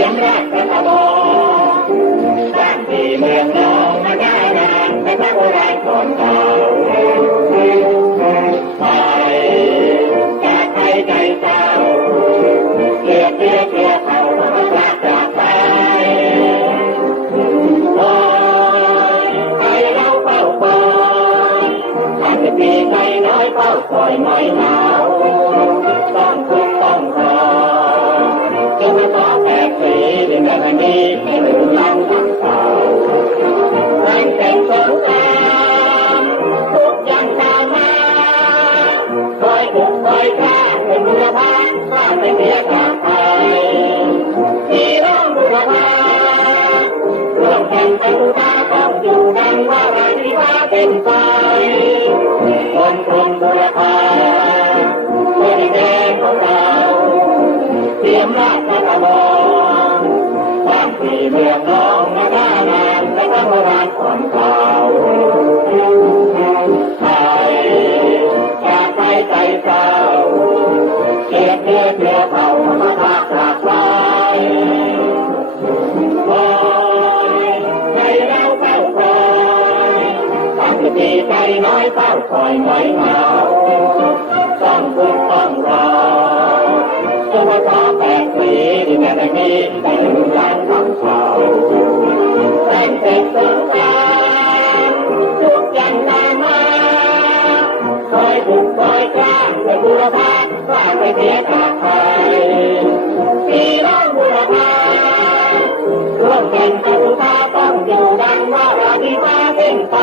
สียงรักกระบอกสร้างที่เมืองนองมาได้นานแต่พระโบราณก่อนเก่าไปจากไทยใจเศร้าเกลียดเกลียดเขาพระจากไปโอ้ยใครเราเฝ้าคอยอาจจะมีใครน้อยเฝ้าคอยน้อยเหงาต้องคุกต้องรอจนมาต่อแปดสีดินแดนนี้ไม่ลืมล้ำทั้งเก่าแรงเป็นสงครามทุกอย่างตามมาคอยบุกคอยฆ่าเป็นบุรพาฆ่าเป็นเมียจากไปที่ร้องบุรพาร่วมแข่งเป็นบุรพาต้องอยู่ดังว่าราชิกาเป็นไปคนกรุงบุรพาบริเวณของเราเตรียมราชกระบอกสร้างที่เมืองน้องมาได้นานและพระโบราณก่อนเก่าไทยจากไปใจเศร้าเสียเนื้อเสียเผ่าพระภาคจากไปโอ้ยใจเราเฝ้าคอยความดีใจน้อยเฝ้าคอยน้อยเหงาต้องคุกต้องรอตัวขอแปดสีที่แม่ได้มีแต่ลืมล้างคำเขาแต่งเสร็จสงครามทุกอย่างตามมาคอยบุกคอยกล้าเป็นบุรพาว่าไปเสียจากใครพี่น้องบุรพาร่วมเป็นบุรพาต้องอยู่ดังว่าราชิกาเป็นไป